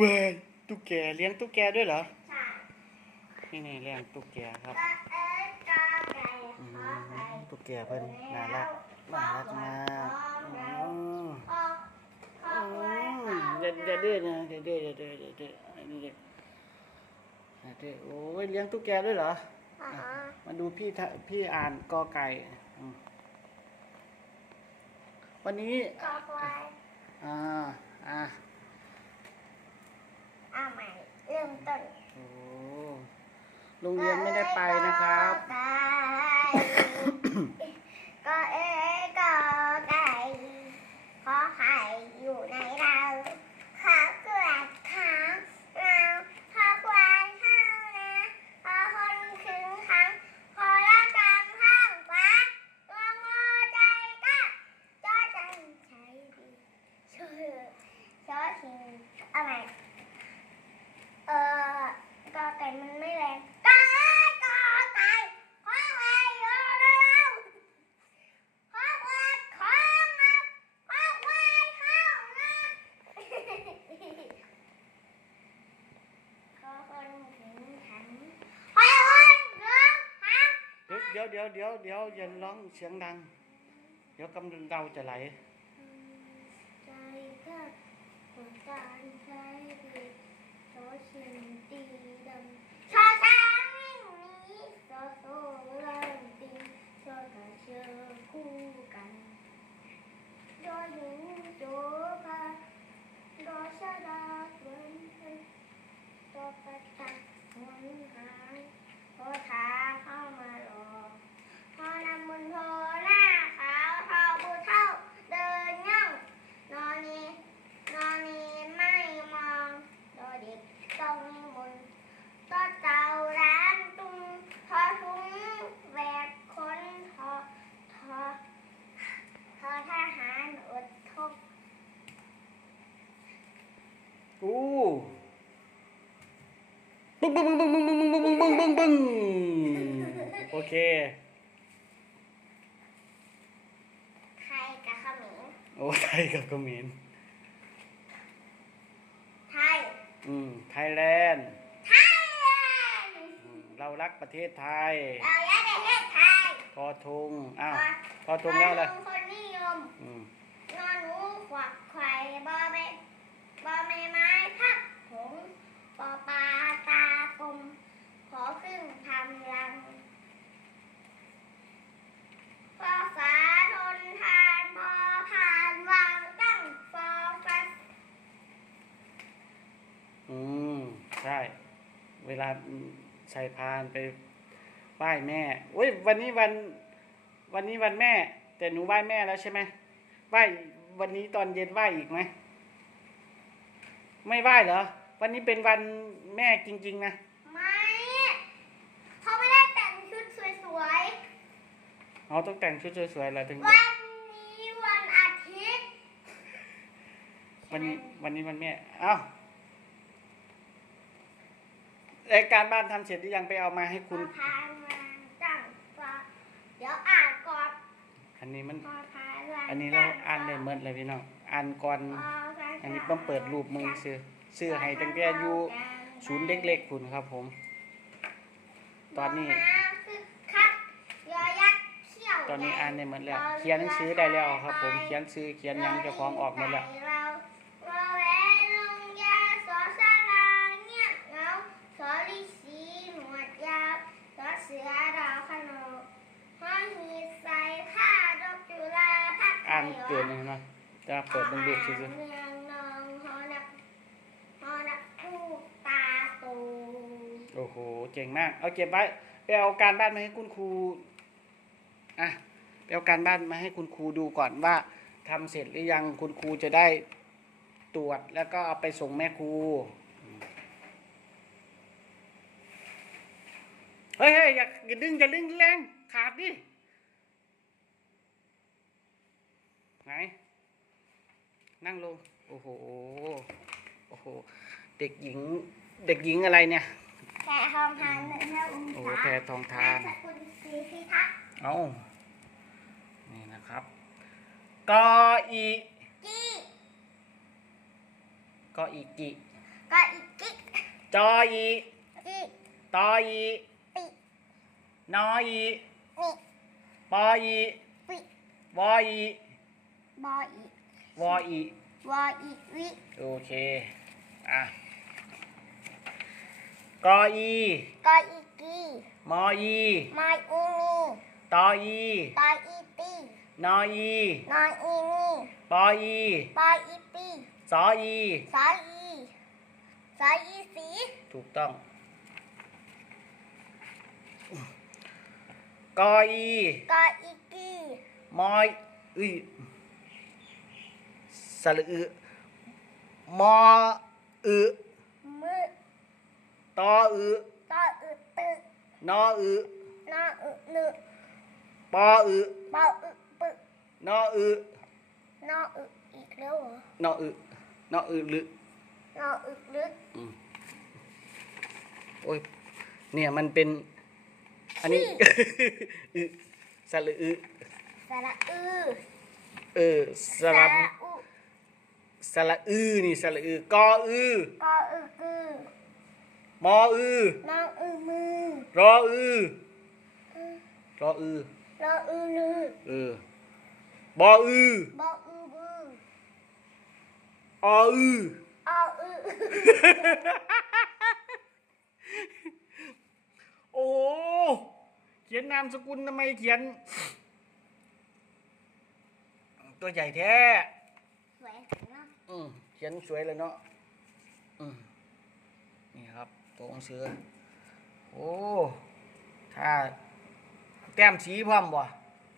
ว้ยตุ๊กแกเลี้ยงตุ๊กแกด้วยเหรอ ใช่นี่นี่เลี้ยงตุ๊กแกครับก็เอ๊ะกอไก่อืขอไข่มตุ๊กแกเพิ่นน่ารักน่ารักมากอืมขอขออืไว้มขออย่าอย่าดื้อนะอย่าดื้ออย่าดื้ออย่าดื้ออันนี้เด็กอย่าดื้อโอ้ยเลี้ยงตุ๊กแกด้วยเหรอ อ๋อมาดูพี่ทะพี่อ่านกอไก่อืมวันนี้ ขอไว้อ่าอ่าเอาใหม่เริ่มต้น โอ้โรงเรียนไม่ได้ไปนะครับกอไก่ก็เอ๊ะกอไก่ขอไข่อยู่ในเราขอเกลือค้างเราขอควายข้าวนะขอคนคืนค้างขอละกลางข้างฟ้าตัวงอใจก็จอใจใช้ดีช่วยช่วยทิ้งเอาใหม่ เออกอไก่มันไม่แรงกอไก่กอไก่ขอไข่เร็วๆขอควายของนะขอควายเข้านะขอคนถึงขันขอคนเกินขัน เดี๋ยวเดี๋ยวเดี๋ยวเดี๋ยวเยวอย่าร้องเสียงดัง เดี๋ยวกำลังเราจะไหล ใจก็หัวใจใช้ดีโซชินตีดำชอช้างวิ่งหนีโซโซเล่นตีชอกับเชือคู่กันโดยหญิงโจพาโดยชะดาเฟินเฟินตัวประตักหนหายพอทาเข้ามาหลอกพอนำมุนโทหน้าขาวทอบูเท่า เดินย่องนอนนี้นอนนี้ไม่มองโดยเด็กต้องมนต์ต้นเต่าร้านตุ้งทอทุ้งแหวกคนทอทอทอทหารอดทบ อู้บึ้ งบึ้งบึ้งบึ้งบึ้งบึ้งบึ้งบึ้งบึ้งบึ้งโอเคใครกับขมิ้นโอ้ไทยกับเขมรไทย อืมไทยแลนด์ไทยแลนด์อืมเรารักประเทศไทยเราอยากได้ประเทศไทยทอทุงอ้าวขอทอทุงแล้วเลยขอคนนิยม อืมนอนหนูขวักไข่บอใบบอใบไม้พักผงปอปลาตากลม ขอขึ้นทำรังฟอฝาทนทานพอผ่านวางตั้งฟอฟัส อืมใช่ เวลา ใส่พานไปไหว้แม่อุ้ยวันนี้วันวันนี้วันแม่ แต่หนูไหว้แม่แล้วใช่ไหมไหว้วันนี้ตอนเย็นไหว้อีกไหมไม่ไหว้เหรอ วันนี้เป็นวันแม่จริง ๆ นะไม่เขาไม่ได้แต่งชุดสวยเราต้องแต่งชุดสวยๆแล้วถึงๆวันนี้วันอาทิตย์วันนี้วันนี้วันแม่เอ้า รายการบ้านทำเสร็จหรือยังไปเอามาให้พคุอณ พานวางตั้งฟอเดี๋ยวอ่านก่อนอันนี้มัน พอพานวางอันนี้เราอ่านได้เหมื่อเลยพี่น้องอ่านก่อน อันนี้ต้องเปิดรูปมือซื้อซื้อให้ตั้งแต่อยู่ศูนย์เด็กๆคุณครับผม ตอนนี้ ตอนนี้อ่านได้หมดแล้ว เขียนหนังสือได้แล้วครับผม เขียนซื้อเขียนหยังเจ้าของออกหมดแล้ว เราเราแหวนลงยาสอสาราเงียบเหงาสอลิสีหนวดยาวสอเสือดาวขนมห้อยหีบใส่ผ้าดอกจุฬาพัก อ่านเกินเลยนะจะเปิดเบังดูซื้อเมืองนองหอนักหอนักผู้ตาโอ้โห เจ๋งมาก เอาเก็บไว้ไปเอาการบ้านมาให้คุณครูอะไปเอาการบ้านมาให้คุณครูดูก่อนว่าทำเสร็จหรือยังคุณครูจะได้ตรวจแล้วก็เอาไปส่งแม่ครูเฮ้ยเฮ้ยอย่าดึงอย่าดึงแรงขาดดิ ไห น นั่งลง โอ้โห โอ้โห เด็กหญิง เด็กหญิงอะไรเนี่ยแค่ทองทานและแม่อุ้มโอ้สาแพรทองทานนามสกุลศรีพิทักษ์เอานี่นะครับ กออีจี้กออีกิกก็อีกกิ๊กจออีอีกตออีปีนออีนี่ปออีปีวออี บออีกวออีวออีกวิโอเค อะกออีก็อีกกีมออีมาอีนี่ตออีตาอีตีนออีนอนอีนี่ปออีปาอีปีสออีสาอีสาอีสีถูกต้องกออีก็อีกกีมอยอุ้ย สระอึมออึมือตออึตออึตึกนออึนออึนึปออึปออึปึกนออึนออึอีกแล้วเหรอนออึนออึลึนออึลึกโอ้ยเนี่ยมันเป็น อันนี้อึสระอึสระอือเออสระอุ สระอือนี่สระอึกออือกออึกือมออือนออึมือรออือรออือรออึลือเออบออือบออึบือออืออออึโอ้โหเขียนนามสกุลทำไมเขียน ตัวใหญ่แท้สวยเนาะ อืมเขียนสวยเลยเนาะอืมนี่ครับ ตัวหนังสือ โอ้ถ้าแต้มสีพร้อมบ่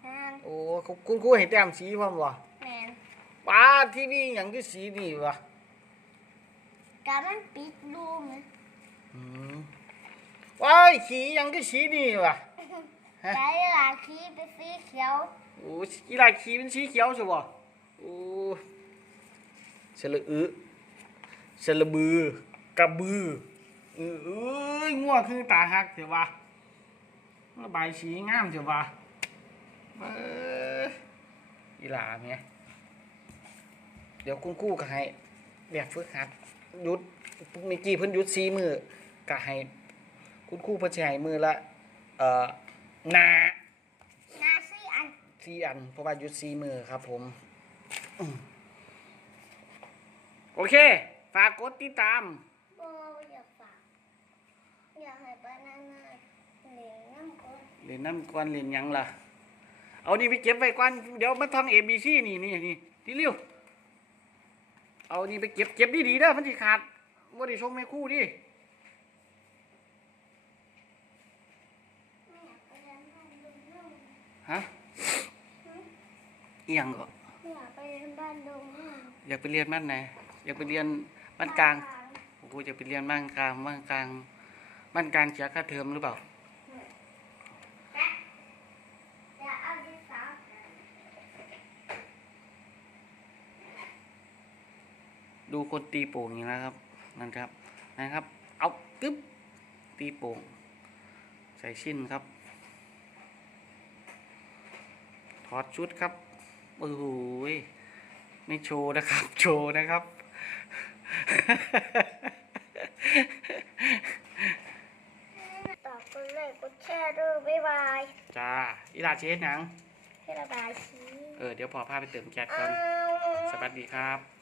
แมนโอ้คุณคุณครูให้แต้มสีพร้อมบ่แมนป้าที่นี่หยังคือสีนี่วะกามันปิดรูมยอืมว้ายสีหยังคือสีนี่วะฮะใจหลาคีเป็นสีเขียวโอ้อีหลายขีเป็นสีเขียวใช่บ่โอ้ สระอึสระบือกระบือเออเอ้ยง่วงคือตาหักเถอะวะระบายสีงามเถอะวะเอออีหลาเมียเดี๋ยวคุณครู่ก็ให้แบบฝึกหัดหยุดเมื่อกี้เพิ่นหยุดสีมือก็ให้คุณครู่เพิ่นสิให้มือละเอ่อหนานาซีอันสี่อันเพราะว่าหยุดสี่มือครับผมอืม โอเค ฝากกดติดตามโบอยากฝากอยากให้ปานานาเหลียงน้ำก้นเรียนน้ำกวนเรียนหยังล่ะ เอานี่ไปเก็บไว้ก่อนเดี๋ยวมาท่อง A B C นี่นี่นี่ที่เร็วเอานี่ไปเก็บเก็บดีๆเด้อมันสิขาดบ่ได้ส่งแม่ครู่ดิ ไม่อยากไปเรียนบ้านดงนุ่มฮะเอียงก็ไม่อยากไปเรียนบ้านดงนุ่มอยากไปเรียนบ้านไหน อยากไปเรียนบ้านกลางโอ้โหอยากไปเรียนบ้านกลางบ้านกลางบ้านกลางเสียค่าเทอมหรือเปล่าดูคนตีโป่งอย่างนี้นะครับนั่นครับนะครับ เอากึ๊บตีโป่ง ใส่ชิ้นครับ ถอดชุดครับโอ้โหไม่โชว์นะครับ โชว์นะครับ ตอบกดไลค์กดแชร์ด้วยบ๊ายบายจ้าอีลาเชสหนังให้ระบายสีเออเดี๋ยวพอพาไปเติมแก๊สอ้าก่อนวสวัสดีครับ